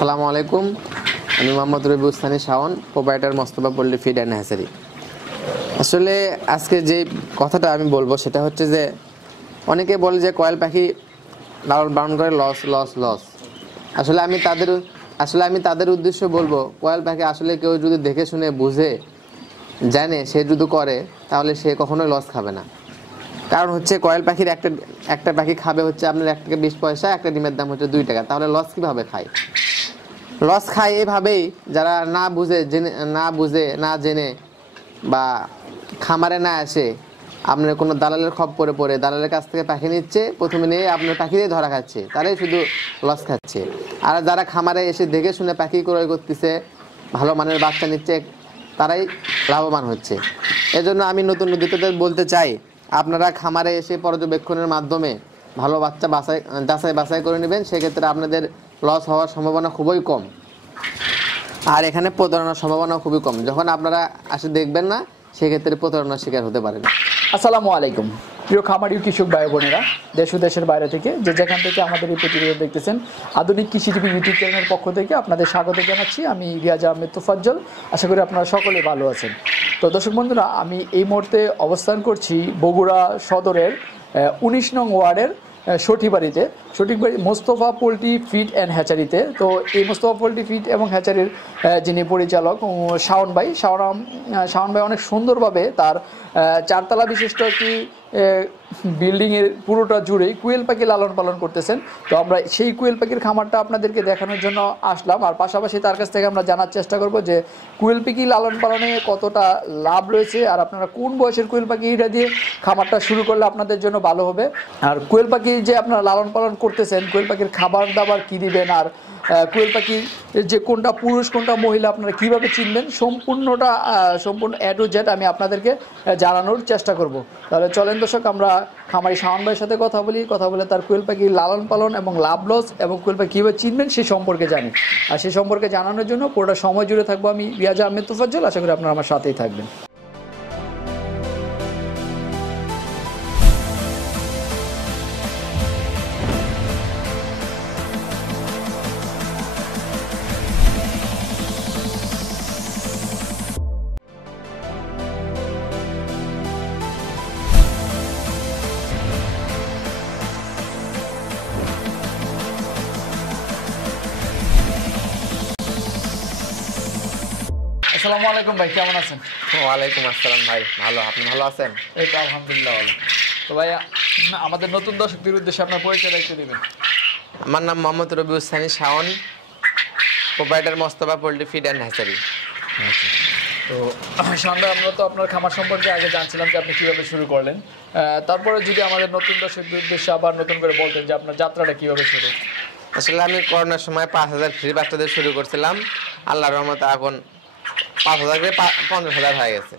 আসসালামু আলাইকুম, আমি Mohammad Rabiul Islam Shaon, proprietor Mostafa poultry feed and hatchery. আসলে আজকে যে কথাটা আমি বলবো সেটা হচ্ছে যে অনেকে বলে যে কয়েল পাখি লালন পালন করে লস লস লস। আসলে আমি তাদের উদ্দেশ্যে বলবো, কয়েল পাখি আসলে কেউ যদি দেখে শুনে বুঝে জানে সে যদি করে তাহলে সে কখনোই লস খাবে না। কারণ হচ্ছে কয়েল পাখির একটা পাখি খাবে হচ্ছে আপনার 1 টাকা 20 পয়সা, একটা ডিমের দাম হচ্ছে 2 টাকা, তাহলে লস কিভাবে খায়? লস খায় এভাবেই যারা না বুঝে না জেনে বা খামারে না আসে আপনার কোনো দালালের খপ্পরে পড়ে দালালের কাছ থেকে পাখি নিচ্ছে, প্রথমে নিয়ে আপনার পাখি দিয়ে ধরা খাচ্ছে, তারাই শুধু লস খাচ্ছে। আর যারা খামারে এসে দেখে শুনে পাখি ক্রয় করতেছে, ভালো মানের বাচ্চা নিচ্ছে, তারাই লাভবান হচ্ছে। এজন্য আমি নতুন উদ্যোক্তাদের বলতে চাই, আপনারা খামারে এসে পর্যবেক্ষণের মাধ্যমে ভালো বাচ্চা যাচাই বাছাই করে নেবেন, সেক্ষেত্রে আপনাদের লস হওয়ার সম্ভাবনা খুবই কম। আর এখানে প্রতারণার সম্ভাবনা খুবই কম। যখন আপনারা আসে দেখবেন না, সেক্ষেত্রে প্রতারণার শিকার হতে পারেন। আসসালামু আলাইকুম প্রিয় খামারি কৃষক ভাই বোনেরা, দেশ ও দেশের বাইরে থেকে যেখান থেকে আমাদের এই প্রতিবেদন দেখতেছেন, আধুনিক কৃষি টিভি ইউটিউব চ্যানেলের পক্ষ থেকে আপনাদের স্বাগত জানাচ্ছি। আমি রিয়াজ আহমেদ তোফাজ্জল, আশা করি আপনারা সকলে ভালো আছেন। তো দর্শক বন্ধুরা, আমি এই মুহূর্তে অবস্থান করছি বগুড়া সদরের 19 নং ওয়ার্ডের Sathibari Mostafa poultry feed and হ্যাচারিতে। তো এই মোস্তফা পোল্ট্রি ফিড এবং হ্যাচারির যিনি পরিচালক শাওন ভাই অনেক সুন্দরভাবে তার 4 তলা বিশিষ্ট একটি বিল্ডিংয়ের পুরোটা জুড়ে কুয়েল পাখি লালন পালন করতেছেন। তো আমরা সেই কুয়েল পাখির খামারটা আপনাদেরকে দেখানোর জন্য আসলাম, আর পাশাপাশি তার কাছ থেকে আমরা জানার চেষ্টা করব যে কুয়েল পাখি লালন পালনে কতটা লাভ রয়েছে, আর আপনারা কোন বয়সের কুয়েল পাখিটা দিয়ে খামারটা শুরু করলে আপনাদের জন্য ভালো হবে। আর কুয়েল পাখি যে আপনারা লালন পালন করতেছেন, কুয়েল পাখির খাবার দাবার কী দিবেন, আর কুয়েল পাখির যে কোনটা পুরুষ কোনটা মহিলা আপনারা কীভাবে চিনবেন, সম্পূর্ণ A to Z আমি আপনাদেরকে জানানোর চেষ্টা করব। তাহলে চলেন দর্শক, আমরা খামারি শাওন ভাইয়ের সাথে কথা বলে তার কুয়েল পাখি লালন পালন এবং লাভ লস এবং কুয়েল পাখি কীভাবে চিনবেন সেই সম্পর্কে জানি। আর সেই সম্পর্কে জানানোর জন্য পুরোটা সময় জুড়ে থাকবো আমি রিয়াজ আহমেদ তোফাজ্জল। আশা করি আপনারা আমার সাথেই থাকবেন। আসসালামু আলাইকুম ভাই, কেমন আছেন? ওয়ালাইকুম আসসালাম ভাই, ভালো। আপনি ভালো আছেন? এই তো আলহামদুলিল্লাহ ভালো। তো ভাইয়া, আমাদের নতুন দর্শকদের উদ্দেশ্যে আপনার পরিচয় একটু দিবেন। আমার নাম Mohammad Rabiul Islam Shaon, proprietor Mostafa poultry feed and hatchery. তো শাওন ভাই, আমরা তো আপনার খামার সম্পর্কে আগে জানছিলাম যে আপনি কীভাবে শুরু করলেন, তারপরে যদি আমাদের নতুন দর্শকদের উদ্দেশ্যে আবার নতুন করে বলতেন যে আপনার যাত্রাটা কীভাবে শুরু। আসলে আমি করোনার সময় 5,000 ফ্রি বাচ্চাদের শুরু করছিলাম। আল্লাহর রহমতে এখন 5,000 থেকে 50,000 হয়ে গেছে।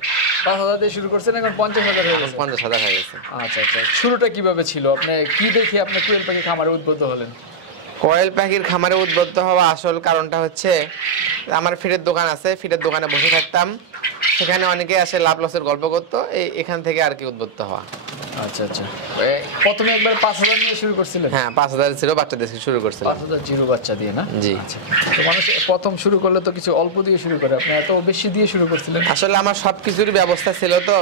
5,000 দিয়ে শুরু করছেন, এখন 50,000 হয়ে গেছে। 50,000 হয়ে গেছে। আচ্ছা আচ্ছা, শুরুটা কিভাবে ছিল? আপনি কি দেখে আপনি কুয়েল পাখি খামারে উদ্বুদ্ধ হলেন? কয়েল পাখির খামারে উদ্বুদ্ধ হওয়া আসল কারণটা হচ্ছে, আমার ফিডের দোকান আছে, ফিডের দোকানে বসে থাকতাম, সেখানে অনেকে আসে লাভ লসের গল্প করতো, এখান থেকে আর কি উদ্বুদ্ধ হওয়া। আচ্ছা আচ্ছা, প্রথমে একবার 5,000 নিয়ে শুরু করছিলেন? হ্যাঁ, 5,000 ছিল, বাচ্চাদের শুরু করছিলাম। 5,000 জিরো বাচ্চা দিয়ে না? জি। তো মানুষ প্রথম শুরু করলে তো কিছু অল্প দিয়ে শুরু করে, আপনি এত বেশি দিয়ে শুরু করছিলেন? আসলে আমার সবকিছুরই ব্যবস্থা ছিল, তো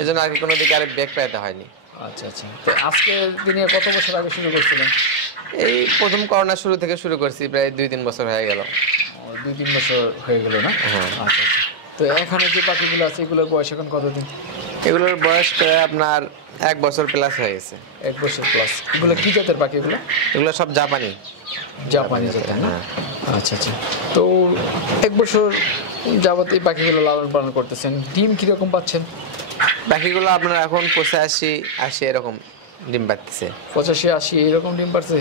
এই জন্য আর কি কোনো দিকে আর ব্যাক পেতে হয়নি। আচ্ছা আচ্ছা, তো আজকে দিনে কত বছর আগে শুরু করছিলেন? এই প্রথম করোনা শুরু থেকে শুরু করছি, প্রায় 2-3 বছর হয়ে গেল। 2-3 বছর হয়ে গেল না? হ্যাঁ। আচ্ছা আচ্ছা, তো এখানে যে পাখিগুলো আছে এগুলোর বয়স এখন কতদিন? এগুলোর বয়স প্রায় আপনার 1 বছর প্লাস হয়ে গেছে। 1 বছর প্লাস। এগুলো কি জাতের পাখি? এগুলো সব জাপানি জাতের না? আচ্ছা আচ্ছা, তো 1 বছর যাবত এই পাখিগুলো লালন পালন করতেছেন, ডিম কিরকম পাচ্ছেন? বাকিগুলো আপনার এখন 85-80 এরকম ডিম পাচ্ছে। 85-80 এরকম ডিম পাচ্ছে?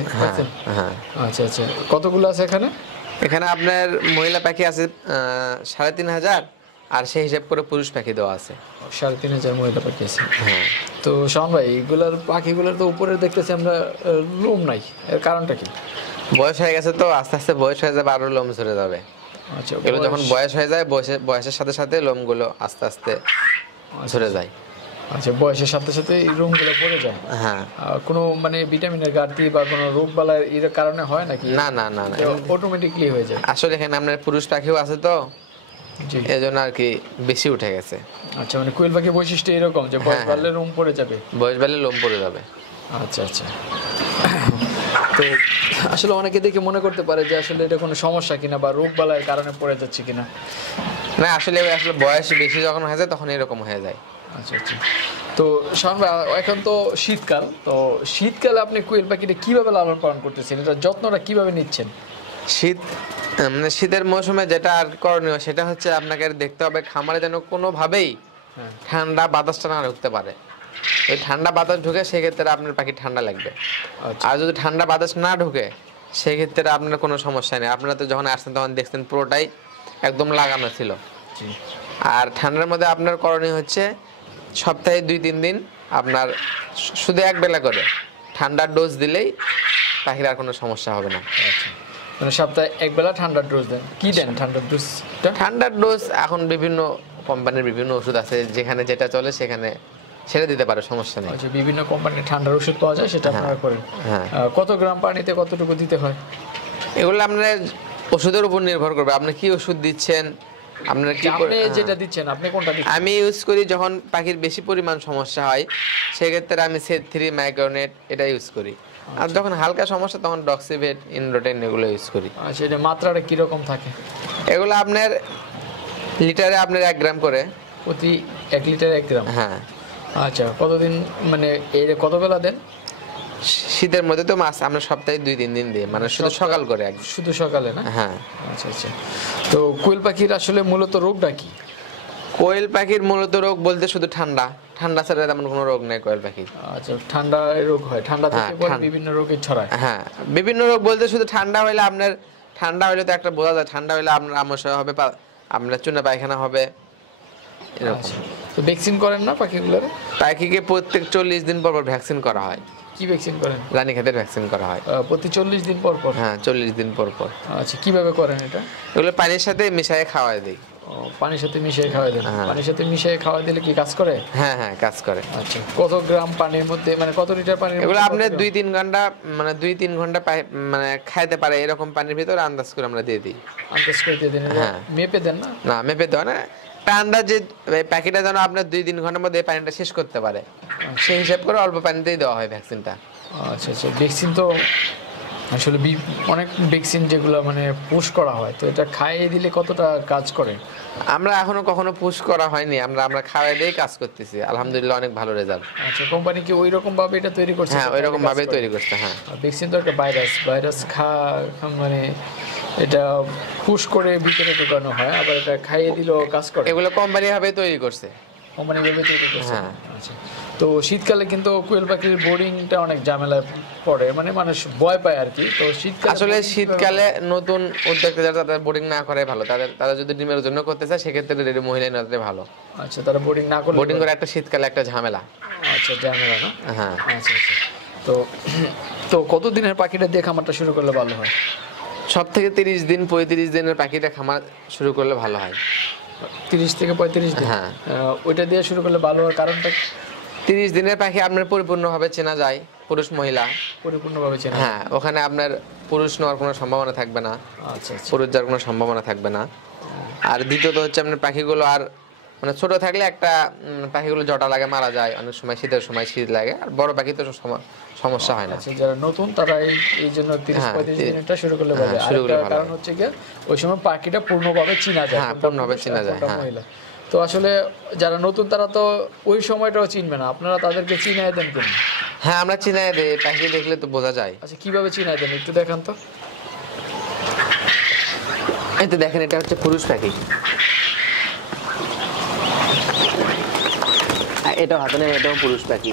হ্যাঁ। আচ্ছা আচ্ছা, কতগুলো আছে এখানে? এখানে আপনার মহিলা পাখি আছে 3,500, আর সেই হিসাব করে পুরুষ পাখি দেওয়া আছে 3,500 মহিলা পাখি আছে। হ্যাঁ। তো শাওন ভাই, এইগুলার পাখিগুলোর তো উপরে দেখতেছি আমরা লোম নাই, এর কারণটা কি? বয়স হয়ে গেছে, তো আস্তে আস্তে বয়স হয়ে যাবে, আরো লোম ঝরে যাবে। আচ্ছা, এগুলো যখন বয়স হয়ে যায়, বয়সের সাথে সাথে লোমগুলো আস্তে আস্তে ঝরে যায়। আচ্ছা, বয়সের সাথে সাথে এই রোগগুলো পড়ে যায়? হ্যাঁ। কোনো মানে ভিটামিনের ঘাটতি বা কোনো রোগ বালাই এর কারণে হয় নাকি? না না না না, অটোমেটিকলি হয়ে যায়? আসলে এখানে আপনার পুরুষ পাখিও আছে তো, জি। এই জন্য আর কি বেশি উঠে গেছে। আচ্ছা, মানে কোয়েল পাখির বৈশিষ্ট্য এরকম যে বয়স বাড়লে রোগ পড়ে যাবে? বয়স বাড়লে লোম পড়ে যাবে। আচ্ছা আচ্ছা। তো আসলে অনেকে দেখে মনে করতে পারে যে আসলে এটা কোনো সমস্যা কিনা বা রোগ বালাইয়ের কারণে পড়ে যাচ্ছে কিনা। না, আসলে আসলে বয়স বেশি যখন হয়ে যায় তখন এরকম হয়ে যায়। আচ্ছা আচ্ছা। তো শাওন ভাই, এখন তো শীতকাল, তো শীতকালে আপনি কোয়েল পাখিটা কিভাবে লালন পালন করতেছেন, এটা যত্নটা কিভাবে নিচ্ছেন? শীত মানে শীতের মৌসুমে যেটা আর করণীয় সেটা হচ্ছে আপনাকে দেখতে হবে খামারে যেন কোনোভাবেই ঠান্ডা বাতাসটা না ঢুকতে পারে। ওই ঠান্ডা বাতাস ঢুকে সেক্ষেত্রে আপনার পাখি ঠান্ডা লাগবে। আর যদি ঠান্ডা বাতাস না ঢুকে সেক্ষেত্রে আপনার কোনো সমস্যা নেই। আপনারা তো যখন আসছেন তখন দেখছেন পুরোটাই একদম লাগানো ছিল। আর ঠান্ডার মধ্যে আপনার করণীয় হচ্ছে সপ্তাহে 2-3 দিন আপনার শুধু এক বেলা করে ঠান্ডার ডোজ দিলেই পাখির আর কোনো সমস্যা হবে না। আচ্ছা, মানে সপ্তাহে একবেলা ঠান্ডার ডোজ দেন? কি দেন ঠান্ডার ডোজটা? ঠান্ডার ডোজ এখন বিভিন্ন কোম্পানির বিভিন্ন ওষুধ আছে, যেখানে যেটা চলে সেখানে সেটা দিতে পারে, সমস্যা নেই। আচ্ছা, বিভিন্ন কোম্পানির ঠান্ডার ওষুধ পাওয়া যায়, সেটা আপনারা করেন? হ্যাঁ। কত গ্রাম পানিতে কতটুকু দিতে হয়? এগুলো আপনার ওষুধের উপর নির্ভর করবে, আপনি কি ওষুধ দিচ্ছেন, আপনার কি আপনি যেটা দিচ্ছেন, আপনি কোনটা দিচ্ছেন? আমি ইউজ করি যখন পাখির বেশি পরিমাণ সমস্যা হয় সেক্ষেত্রে আমি Z3 মাইক্রোনেট এটা ইউজ করি। আর যখন হালকা সমস্যা তখন ডক্সিভেট, ইনরোটেন এগুলো ইউজ করি। আচ্ছা, এটা মাত্রাটা কিরকম থাকে? এগুলো আপনার লিটারে আপনার 1 গ্রাম করে। প্রতি 1 লিটার 1 গ্রাম? হ্যাঁ। আচ্ছা, কতদিন মানে এর কত বেলা দেন? শীতের মধ্যে তো মাছ আমরা সপ্তাহে 2-3 দিন দিই, মানে শুধু সকাল করে একদম। শুধু সকালে না? হ্যাঁ। আচ্ছা আচ্ছা। তো কোয়েল পাখির আসলে মূলত রোগটা কি? কোয়েল পাখির মূলত রোগ বলতে শুধু ঠান্ডা, ঠান্ডা ছাড়া তেমন কোনো রোগ নেই কোয়েল পাখির। আচ্ছা, ঠান্ডা রোগ হয়, ঠান্ডা থেকে পরে বিভিন্ন রোগে ছড়ায়? হ্যাঁ, বিভিন্ন রোগ বলতে শুধু ঠান্ডা হইলে আপনার, ঠান্ডা হইলে তো একটা বোঝা যায়, ঠান্ডা হইলে আপনার আমশা হবে, আপনার চুনা পায়খানা হবে এরকম। তো ভ্যাকসিন করেন না পাখিগুলোর? পাখিকে প্রত্যেক 40 দিন পর পর ভ্যাকসিন করা হয়। কি ভ্যাকসিন করেন? রানীক্ষেতের ভ্যাকসিন করা হয় প্রতি 40 দিন পর পর? হ্যাঁ, 40 দিন পর পর। আচ্ছা, কিভাবে করেন এটা? এগুলো পানির সাথে মিশিয়ে খাওয়াই দিই। পানির সাথে মিশিয়ে খাওয়াই দেন? হ্যাঁ। পানির সাথে মিশিয়ে খাওয়াই দিলে কি কাজ করে? হ্যাঁ হ্যাঁ, কাজ করে। আচ্ছা, কত গ্রাম পানির মধ্যে, মানে কত লিটার পানির মধ্যে? এগুলো আপনি 2-3 ঘন্টা, মানে 2-3 ঘন্টা মানে খাইতে পারে এরকম পানির ভিতরে আন্দাজ করে আমরা দিয়ে দিই। আন্দাজ করে দিয়ে দেন? হ্যাঁ। মেপে দেন না? না, মেপে দেওয়া না, ঠান্ডা যে প্যাকেটটা যেন আপনার 2-3 ঘন্টার মধ্যে এই পানিটা শেষ করতে পারে সেই হিসাব করে অল্প পানিতেই দেওয়া হয় ভ্যাকসিনটা। আচ্ছা আচ্ছা। ভ্যাকসিন তো আসলে অনেক ভ্যাকসিন যেগুলো মানে পুশ করা হয়, তো এটা খাইয়ে দিলে কতটা কাজ করে? আমরা এখনো কখনো পুশ করা হয়নি, আমরা খাওয়াই দিয়েই কাজ করতেছি, আলহামদুলিল্লাহ অনেক ভালো রেজাল্ট। আচ্ছা, কোম্পানি কি ওই রকম ভাবে এটা তৈরি করছে? হ্যাঁ, ওই রকম ভাবেই তৈরি করছে। হ্যাঁ, ভ্যাকসিন তো একটা ভাইরাস মানে এটা পুশ করে ভিতরে ঢোকানো হয়, আবার এটা খাইয়ে দিলেও কাজ করে? এগুলো কোম্পানি ভাবে তৈরি করছে। কোম্পানি ভাবে তৈরি করছে? হ্যাঁ। আচ্ছা। তো শীতকালে কিন্তু কোয়েল পাখির বোর্ডিংটা অনেক ঝামেলায় পড়ে, মানে মানুষ ভয় পায় আর কি। তো শীতকালে আসলে শীতকালে নতুন উদ্যোক্তা যারা, তাদের বোর্ডিং না করে ভালো। তারা যদি ডিমের জন্য করতে চায় সেক্ষেত্রে রেডি মহিলা নেওয়াতে ভালো। আচ্ছা, তারা বোর্ডিং না করলে? বোর্ডিং করে একটা শীতকালে একটা ঝামেলা। আচ্ছা, ঝামেলা না? হ্যাঁ। আচ্ছা আচ্ছা। তো তো কতদিনের পাখিটা দিয়ে খামারটা শুরু করলে ভালো হয়? সব থেকে 30 দিন 35 দিনের পাখিটা খামার শুরু করলে ভালো হয়। 30 থেকে 35 দিন? হ্যাঁ। ওইটা দিয়ে শুরু করলে ভালো হয়, কারণটা? 30 দিনের পাখি আপনার পরিপূর্ণভাবে চেনা যায়, পুরুষ মহিলা পরিপূর্ণভাবে চেনা? হ্যাঁ, ওখানে আপনার পুরুষ নেওয়ার কোনো সম্ভাবনা থাকবে না। আচ্ছা আচ্ছা। পুরুষ যাওয়ার কোনো সম্ভাবনা থাকবে না। আর দ্বিতীয়ত হচ্ছে আপনার পাখিগুলো আর মানে ছোট থাকলে একটা পাখিগুলো জটা লাগে, মারা যায় অনেক সময়, শীতের সময় শীত লাগে। আর বড় পাখি তো সমস্যা হয় না। আচ্ছা, যারা নতুন তারা এই জন্য 30-35 দিনটা শুরু করলে ভালো। আর কারণ হচ্ছে কি, ওই সময় পাখিটা পূর্ণভাবে চেনা যায়। হ্যাঁ, পূর্ণভাবে চেনা যায়। হ্যাঁ। তো আসলে যারা নতুন তারা তো ওই সময়টাও চিনবে না, আপনারা তাদেরকে চিনাই দেন কেন? হ্যাঁ, আমরা চিনাই দিই, পাখি দেখলে তো বোঝা যায়। আচ্ছা, কিভাবে চিনাই দেন একটু দেখান তো। এই তো দেখেন, এটা হচ্ছে পুরুষ পাখি। এটাও হাতে নেই, এটাও পুরুষ পাখি।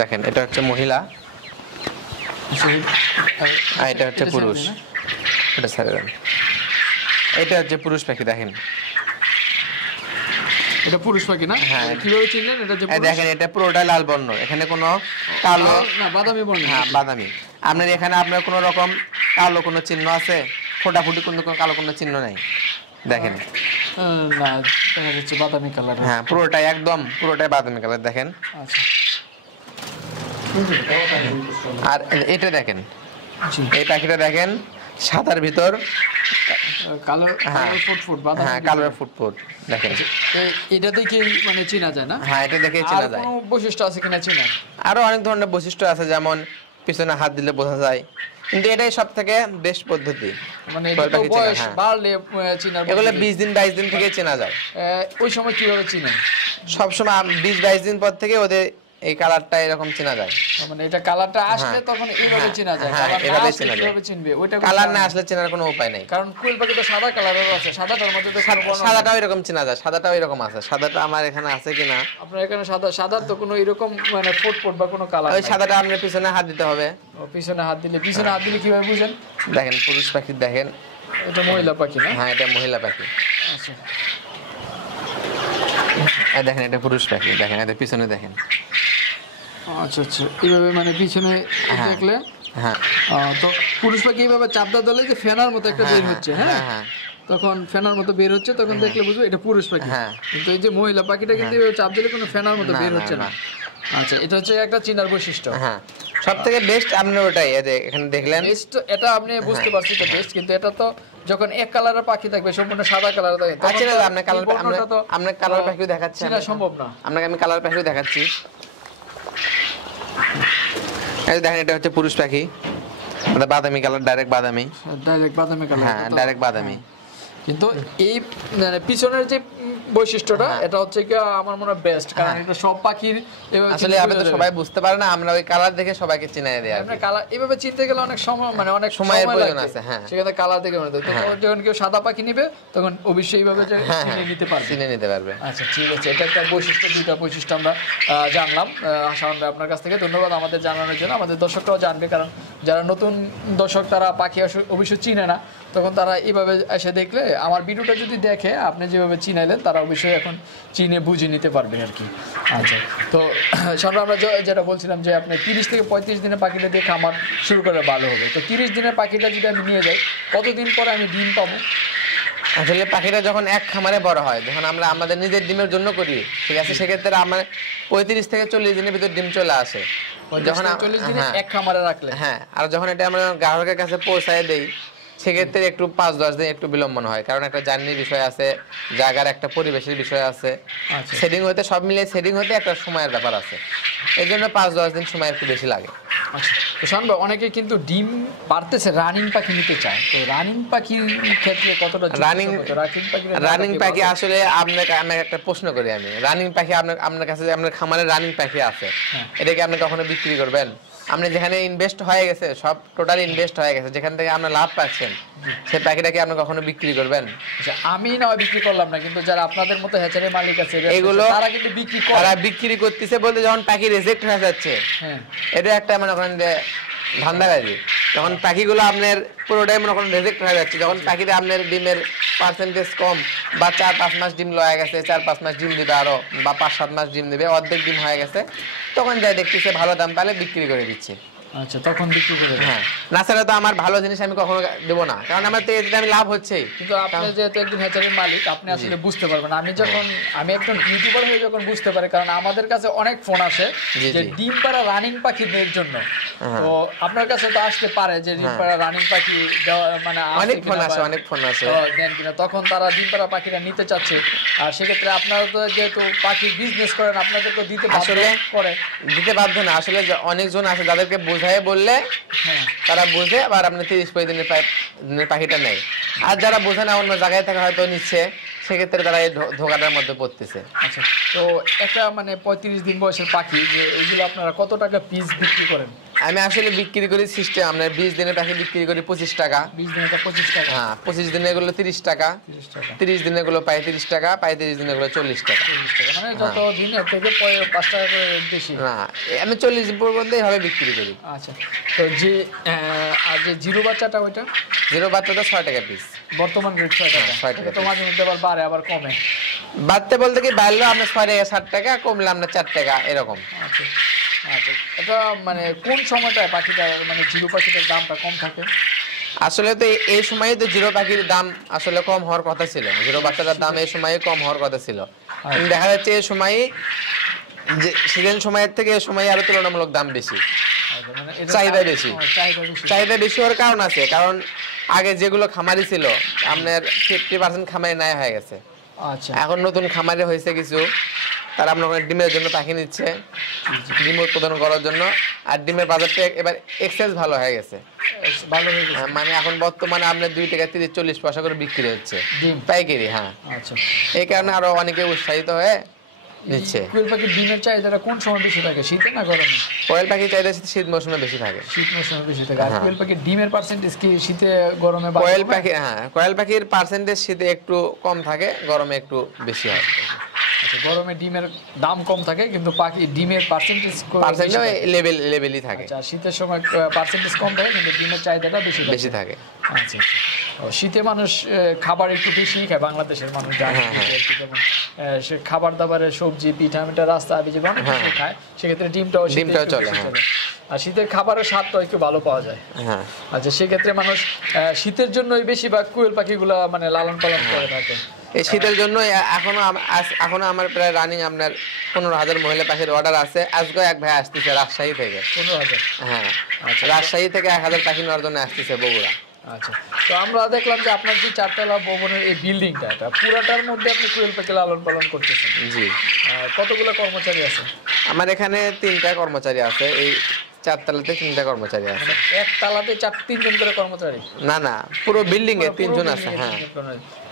দেখেন, এটা হচ্ছে মহিলা আর এটা হচ্ছে পুরুষ। এটা ছেড়ে দেন। এটা হচ্ছে পুরুষ পাখি, দেখেন এটা পুরুষ পাখি না? হ্যাঁ। কিভাবে চিনলেন এটা যে এই পুরুষ? দেখেন এটা পুরোটা লাল বর্ণ, এখানে কোনো কালো না, বাদামি বর্ণ। হ্যাঁ বাদামি। আপনার এখানে আপনার কোনো রকম কালো কোনো চিহ্ন আছে? ফোটাফুটি কোনো কালো কোনো চিহ্ন নাই, দেখেন। না, দেখা যাচ্ছে বাদামি কালার। হ্যাঁ পুরোটাই একদম পুরোটাই বাদামি কালার দেখেন। আচ্ছা। আর এটা দেখেন, জি। এই পাখিটা দেখেন সাদার ভিতর কালার হ্যাঁ। ফুট বাদামি। হ্যাঁ কালার ফুটফুট দেখেন। এটা দেখে মানে চেনা যায় না? হ্যাঁ এটা দেখে আর চেনা যায়। কোনো বৈশিষ্ট্য আছে কিনা চেনা? আরো অনেক ধরনের বৈশিষ্ট্য আছে, যেমন পিছনে হাত দিলে বোঝা যায়, কিন্তু এটাই সব থেকে বেস্ট পদ্ধতি। মানে এটা কোয়েল তো পাখি চেনা, বয়স হ্যাঁ। বাড়লে চেনার এগুলো পদ্ধতি। 20 দিন 22 দিন থেকে চেনা যায়। ওই সময় কিভাবে চিনেন? সবসময় 20-22 দিন পর থেকে ওদের এই কালারটা এরকম চেনা যায়। মানে এটা কালারটা আসলে হ্যাঁ। তখন এইভাবে হ্যাঁ, চেনা যায়। হ্যাঁ, কালার না এভাবে আসলে চেনা যায়। কিভাবে চিনবে? ওইটা কালার না আসলে চেনার কোনো উপায় নেই। কারণ কোয়েল পাখি তো সাদা কালারেরও আছে, সাদাটার মধ্যে তো কোনো বর্ণ নেই। সাদাটাও এরকম চেনা যায়, সাদাটাও এরকম আছে। সাদাটা আমার এখানে আছে কিনা, আপনার এখানে সাদার তো কোনো এরকম মানে ফুট বা কোনো কালার ওই সাদাটা আপনার পিছনে হাত দিতে হবে। পিছনে হাত দিলে কিভাবে বুঝেন? দেখেন পুরুষ পাখি দেখেন, এটা মহিলা পাখি না? হ্যাঁ এটা মহিলা পাখি। আচ্ছা। এই দেখেন এটা পুরুষ পাখি, দেখেন এটা পিছনে দেখেন। আচ্ছা আচ্ছা, এইভাবে মানে পিছনে হ্যাঁ। দেখলে হ্যাঁ তো পুরুষ পাখি এইভাবে চাপদা দলে যে ফেনার মতো একটা বের হচ্ছে, হ্যাঁ হ্যাঁ তখন ফেনার মতো বের হচ্ছে, তখন দেখলে বুঝবো এটা পুরুষ পাখি। হ্যাঁ। কিন্তু এই যে মহিলা পাখিটা কিন্তু এইভাবে চাপ দিলে কোনো ফেনার মতো না, বের না, হচ্ছে না। না। আচ্ছা, এটা হচ্ছে একটা চিনার বৈশিষ্ট্য। হ্যাঁ সব থেকে বেস্ট আপনার ওটাই, এই যে এখানে দেখলেন। বেস্ট এটা আপনি বুঝতে পারছি তো বেস্ট, কিন্তু এটা তো যখন এক কালারের পাখি থাকবে সম্পূর্ণ সাদা কালার থাকে তখন আচ্ছা তো আপনার কালার এই বর্ণটা তো আপনার কালার পাখিও দেখাচ্ছি, চেনা সম্ভব না। আপনাকে আমি কালার পাখিও দেখাচ্ছি। এই যে দেখেন এটা হচ্ছে পুরুষ পাখি, এটা বাদামি কালার, ডাইরেক্ট বাদামি। ডাইরেক্ট বাদামি কালার। হ্যাঁ ডাইরেক্ট বাদামি। কিন্তু এই মানে পিছনের যে বৈশিষ্ট্যটা এটা হচ্ছে কি আমার মনে হয় বেস্ট, কারণ এটা সব পাখির এভাবে আসলে আপনি তো সবাই বুঝতে পারে না, আমরা ওই কালার দেখে সবাইকে চিনাই দেই আর কি। আপনি কালার এভাবে চিনতে গেলে অনেক সময় মানে অনেক সময়ের প্রয়োজন লাগবে। আছে, হ্যাঁ। সেখানে কালার দেখে মনে হয় তো যখন কেউ সাদা পাখি নিবে তখন অবশ্যই এইভাবে যে হ্যাঁ, চিনে নিতে পারবে। চিনে নিতে পারবে। আচ্ছা ঠিক আছে, এটা একটা বৈশিষ্ট্য, দুইটা বৈশিষ্ট্য আমরা জানলাম শাওন ভাই আপনার কাছ থেকে। ধন্যবাদ আমাদের জানানোর জন্য। আমাদের দর্শকরাও জানবে, কারণ যারা নতুন দর্শক তারা পাখি অবশ্যই চিনে না, তখন তারা এইভাবে এসে দেখলে আমার ভিডিওটা যদি দেখে আপনি যেভাবে চিনাইলেন তারা অবশ্যই এখন চিনে বুঝে নিতে পারবে আর কি। আচ্ছা, তো শাওন ভাই আমরা যেটা বলছিলাম যে আপনি 30 থেকে 35 দিনের পাখিটা দিয়ে খামার শুরু করে ভালো হবে। তো 30 দিনের পাখিটা যদি আমি নিয়ে যাই কতদিন পরে আমি ডিম পাবো? আসলে পাখিটা যখন এক খামারে বড় হয়, যখন আমরা আমাদের নিজের ডিমের জন্য করি, ঠিক আছে, সেক্ষেত্রে আমার 35 থেকে 40 দিনের ভিতর ডিম চলে আসে। যখন 40 দিনে হ্যাঁ, এক খামারে রাখলে। হ্যাঁ, আর যখন এটা আমরা গ্রাহকের কাছে পৌঁছায় দেই সেক্ষেত্রে একটু 5-10 দিন একটু বিলম্বন হয়, কারণ একটা জার্নির বিষয় আছে, জায়গার একটা পরিবেশের বিষয় আছে, আচ্ছা। সেটিং হতে সব মিলিয়ে সেটিং হতে একটা সময়ের ব্যাপার আছে, এই জন্য 5-10 দিন সময় একটু বেশি লাগে। আচ্ছা, তো শাওন ভাই অনেকে কিন্তু ডিম পারতেছে রানিং পাখি নিতে চায়, তো রানিং পাখির ক্ষেত্রে কতটা রানিং পাখি আসলে আপনাকে আমি একটা প্রশ্ন করি, আমি রানিং পাখি আপনার কাছে যে আপনার খামারে রানিং পাখি আছে, এটাকে আপনি কখনো বিক্রি করবেন? আপনি যেখানে ইনভেস্ট হয়ে গেছে, সব টোটাল ইনভেস্ট হয়ে গেছে, যেখান থেকে আপনি লাভ পাচ্ছেন, সেই পাখিটাকে আপনি কখনো বিক্রি করবেন? আচ্ছা, আমি না বিক্রি করলাম না, কিন্তু যারা আপনাদের মতো হ্যাচারি মালিক আছে এগুলো তারা কিন্তু বিক্রি করে। তারা বিক্রি করতেছে বলতে যখন পাখি রিজেক্ট হয়ে যাচ্ছে, হ্যাঁ, এটা একটা মনে করেন যে ধান্দাবাজি। যখন পাখিগুলো আপনার পুরোটাই মনে করেন রিজেক্ট হয়ে যাচ্ছে, যখন পাখিতে আপনার ডিমের পার্সেন্টেজ কম, বা 4-5 মাস ডিম লয়ে গেছে, 4-5 মাস ডিম দিবে আরো, বা 5-7 মাস ডিম দিবে, অর্ধেক ডিম হয়ে গেছে, তখন যাই দেখতেছে ভালো দাম পালে বিক্রি করে দিচ্ছে। আচ্ছা, তখন বিক্রি করে দেন। হ্যাঁ, না ছাড়া তো আমার ভালো জিনিস আমি কখনো দেবো না, কারণ আমার তো এতে আমি লাভ হচ্ছেই। কিন্তু আপনি যেহেতু একজন হ্যাচারির মালিক, আপনি আসলে বুঝতে পারবেন। আমি একজন ইউটিউবার হয়ে যখন বুঝতে পারি, কারণ আমাদের কাছে অনেক ফোন আসে যে ডিম পাড়া রানিং পাখিদের জন্য, তো আপনার কাছে তো আসতে পারে যে ডিম পাড়া রানিং পাখি দেওয়া মানে অনেক ফোন আসে দেন কিনা, তখন তারা ডিম পাড়া পাখিটা নিতে চাচ্ছে, আর সেক্ষেত্রে আপনারা তো যেহেতু পাখির বিজনেস করেন আপনাদেরকে দিতে আসলে করে দিতে বাধ্য না, আসলে অনেকজন আছে যাদেরকে বোঝায় বললে তারা বোঝে, আবার আপনি 30-35 দিনের পাখিটা নেয়, আর যারা বোঝে না অন্য জায়গায় থেকে হয়তো নিচ্ছে, সেক্ষেত্রে তারা এই ধোকাটার মধ্যে পড়তেছে। আচ্ছা, তো একটা মানে 35 দিন বয়সের পাখি যে এইগুলো আপনারা কত টাকা পিস বিক্রি করেন? আমি আসলে বিক্রি করি সিস্টেম, আমরা 20 দিনের পাখি বিক্রি করি 25 টাকা, 20 দিনে 25 টাকা, হ্যাঁ 25 দিনের গুলো 30 টাকা, 30 দিনের গুলো 35 টাকা, 35 দিনের গুলো 40 টাকা। 40 টাকা মানে যত দিন এর থেকে 5 টাকা করে বেশি না, আমি 40 পর্যন্ত এইভাবে বিক্রি করি। আচ্ছা, তো যে আর যে জিরো বাচ্চাটা ওইটা জিরো বাচ্চাটা 6 টাকা পিস। বর্তমান রেট 6 টাকা। 6 টাকা এটা তো মাঝে মধ্যে আবার বাড়ে আবার কমে। বাড়তে বলতে কি বাড়লো আপনার 6 টাকা 7 টাকা, কমলে আপনার 4 টাকা এরকম। আচ্ছা আচ্ছা, এটা মানে কোন সময়টায় পাখিটা মানে জিরো পাখিটার দামটা কম থাকে? আসলে তো এই সময়ে তো জিরো পাখির দাম আসলে কম হওয়ার কথা ছিল, জিরো বাচ্চাটার দাম এই সময়ে কম হওয়ার কথা ছিল। কিন্তু দেখা যাচ্ছে এই সময়ে যে সিজন সময়ের থেকে এই সময়ে আরো তুলনামূলক দাম বেশি, আচ্ছা, মানে এটা চাহিদা বেশি। চাহিদা বেশি। চাহিদা বেশি হওয়ার কারণ আছে, কারণ আগে যেগুলো খামারি ছিল আপনার 50% খামারি নাই হয়ে গেছে। আচ্ছা, এখন নতুন খামারি হয়েছে কিছু, তারা আপনার ওখানে ডিমের জন্য পাখি নিচ্ছে, ডিম উৎপাদন করার জন্য। আর ডিমের বাজারটা এবার এক্সেস ভালো হয়ে গেছে, ভালো হয়ে গেছে। মানে এখন বর্তমানে আপনার 2 টাকা 30-40 পয়সা করে বিক্রি হচ্ছে ডিম পাইকারি। হ্যাঁ, আচ্ছা, এই কারণে আরো অনেকে উৎসাহিত হয়ে নিচ্ছে। কোয়েল পাখির ডিমের চাহিদাটা কোন সময় বেশি থাকে, শীতে না গরমে? কোয়েল পাখি চাহিদা শীত মৌসুমে বেশি থাকে। শীত মৌসুমে বেশি থাকে। আর হ্যাঁ। কোয়েল পাখির ডিমের পার্সেন্টেজ কি শীতে গরমে বাড়ে? কোয়েল পাখি, হ্যাঁ, কোয়েল পাখির পার্সেন্টেজ শীতে একটু কম থাকে, গরমে একটু বেশি হয়। আচ্ছা, গরমে ডিমের দাম কম থাকে কিন্তু পাখি ডিমের পার্সেন্টেজ লেভেলই থাকে। আচ্ছা, শীতের সময় পার্সেন্টেজ কম থাকে কিন্তু ডিমের চাহিদাটা বেশি থাকে। আচ্ছা আচ্ছা। ও, শীতে মানুষ খাবার একটু বেশি খায়, বাংলাদেশের মানুষ জানে যেমন সে খাবার দাবারের সবজি পিঠা মিঠা রাস্তা আবি অনেক কিছু খায়, সেক্ষেত্রে ডিমটাও চলে। আর শীতের খাবারের স্বাদটা একটু ভালো পাওয়া যায়। হ্যাঁ, আচ্ছা, সেক্ষেত্রে মানুষ শীতের জন্যই বেশিরভাগ কোয়েল পাখিগুলা মানে লালন পালন করে থাকে। এই শীতের জন্য এখনো আমার প্রায় রানিং আপনার 15,000 মহিলা পাখির অর্ডার আছে। আজকে এক ভাই আসতেছে রাজশাহী থেকে। 15,000? হ্যাঁ, আচ্ছা, রাজশাহী থেকে 1000 পাখি নেওয়ার জন্য আসতেছে বগুড়া। আচ্ছা, তো আমরা দেখলাম যে আপনার যে 4তলা ভবনের এই বিল্ডিংটা, এটা পুরাটার মধ্যে আপনি কোয়েল পাখি লালন পালন করতেছেন। জি। কতগুলো কর্মচারী আছে? আমার এখানে 3টা কর্মচারী আছে, এই 4 তলাতে 3টা কর্মচারী আছে। এক তালাতে 3জন করে কর্মচারী? না, পুরো বিল্ডিং এ 3 জন আছে। হ্যাঁ,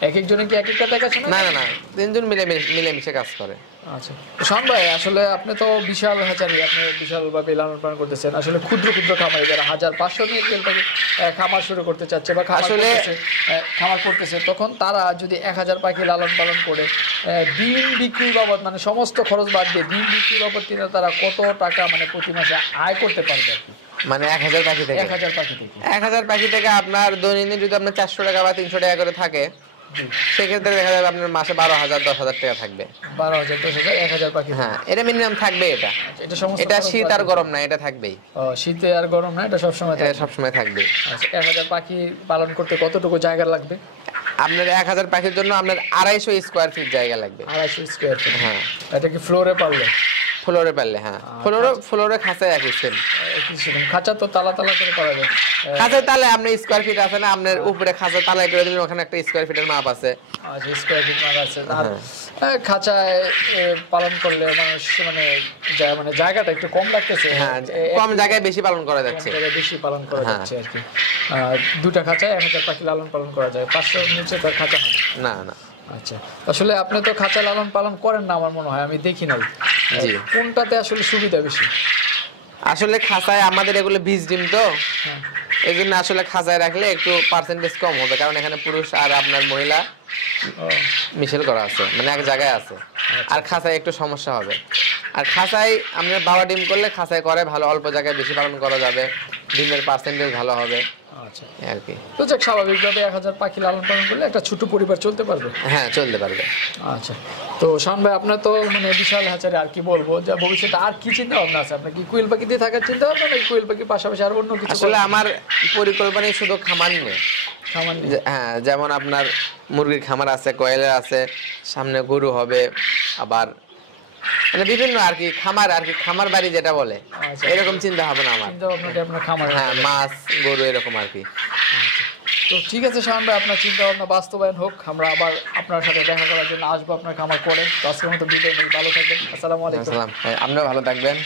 এক একজনে কি এক একটা কাজ আছে? না, 3 জন মিলেমিশে কাজ করে। আচ্ছা, শান ভাই, আসলে আপনি তো বিশাল হ্যাচারি, আপনি বিশালভাবে লালন পালন করতেছেন। আসলে ক্ষুদ্র খামারি যারা 1500 নিয়ে খামার শুরু করতে চাচ্ছে বা খামার করতেছে, তখন তারা যদি 1000 পাখি লালন পালন করে ডিম বিক্রি বাবদ মানে সমস্ত খরচ বাদ দিয়ে ডিম বিক্রি বাবদ তারা কত টাকা মানে প্রতি মাসে আয় করতে পারবে? মানে 1000 পাখি থেকে 1000 পাখি থেকে আপনার দৈনন্দিন যদি আপনার 400 টাকা বা 300 টাকা করে থাকে, সেক্ষেত্রে দেখা যাবে আপনার মাসে 12,000 10,000 টাকা থাকবে। 12,000 10,000 1000 পাখি। হ্যাঁ, এটা মিনিমাম থাকবে। এটা শীত আর গরম না, এটা থাকবেই। শীতে আর গরম না, এটা সবসময় থাকবে। আচ্ছা, 1000 পাখি পালন করতে কতটুকু জায়গা লাগবে? আপনার 1000 পাখির জন্য আপনার 250 স্কয়ার ফিট জায়গা লাগবে। 250 স্কয়ার ফিট? হ্যাঁ। এটা কি ফ্লোরে পারলে? ফ্লোরে পারলে, হ্যাঁ, ফ্লোরে খাঁচায় একই সেম। খাঁচা তো তালা করে করা যায়। খাঁচায় তালে আপনি স্কয়ার ফিট আছে না, আপনার উপরে খাঁচা তালায় করে দিবেন, ওখানে একটা স্কয়ার ফিটের মাপ আছে। আচ্ছা, স্কয়ার ফিট মাপ আছে। আর খাঁচায় পালন করলে মানুষ মানে জায়গাটা একটু কম লাগতেছে। হ্যাঁ, কম জায়গায় বেশি পালন করা যাচ্ছে। আর কি 2টা খাঁচায় 1000 পাখি লালন পালন করা যায়। 500 নিচে তার খাঁচা হয় না। আচ্ছা, আসলে আপনি তো খাঁচা লালন পালন করেন না আমার মনে হয়, আমি দেখি নাই। কোনটাতে আসলে সুবিধা বেশি? আসলে খাঁচায় আমাদের এগুলো বীজ ডিম তো, এই জন্য আসলে খাঁচায় রাখলে একটু পার্সেন্টেজ কম হবে, কারণ এখানে পুরুষ আর আপনার মহিলা মিশেল করা আছে, মানে এক জায়গায় আছে। আর খাঁচায় একটু সমস্যা হবে। আর খাঁচায় আপনার বাবা ডিম করলে খাঁচায় করে ভালো, অল্প জায়গায় বেশি পালন করা যাবে, ডিমের পার্সেন্টেজ ভালো হবে। আচ্ছা, আর কি তো যাক, স্বাভাবিকভাবে 1000 পাখি লালন পালন করলে একটা ছোট পরিবার চলতে পারবে। হ্যাঁ, চলতে পারবে। আচ্ছা, তো শান ভাই, আপনার তো মানে বিশাল হ্যাচারি, আর কি বলবো, যে ভবিষ্যতে আর কি চিন্তা ভাবনা আছে? আপনার কি কোয়েল পাখি দিয়ে থাকার চিন্তা ভাবনা নাকি কোয়েল পাখির পাশাপাশি আর অন্য কিছু? আসলে আমার পরিকল্পনাই শুধু খামার নিয়ে। হ্যাঁ, যেমন আপনার মুরগির খামার আছে, কোয়েলের আছে, সামনে গরু হবে, আবার মানে বিভিন্ন আর কি খামার বাড়ি যেটা বলে, এরকম চিন্তা ভাবনা আমার। হ্যাঁ, মাছ গরু এরকম আর কি। তো ঠিক আছে শান ভাই, আপনার চিন্তা ভাবনা বাস্তবায়ন হোক। আমরা আবার আপনার সাথে দেখা করার জন্য আসবো আপনার খামার করে। তো আজকের মতো বিদায় নেই, ভালো থাকবেন। আসসালামু আলাইকুম। আপনারা ভালো থাকবেন।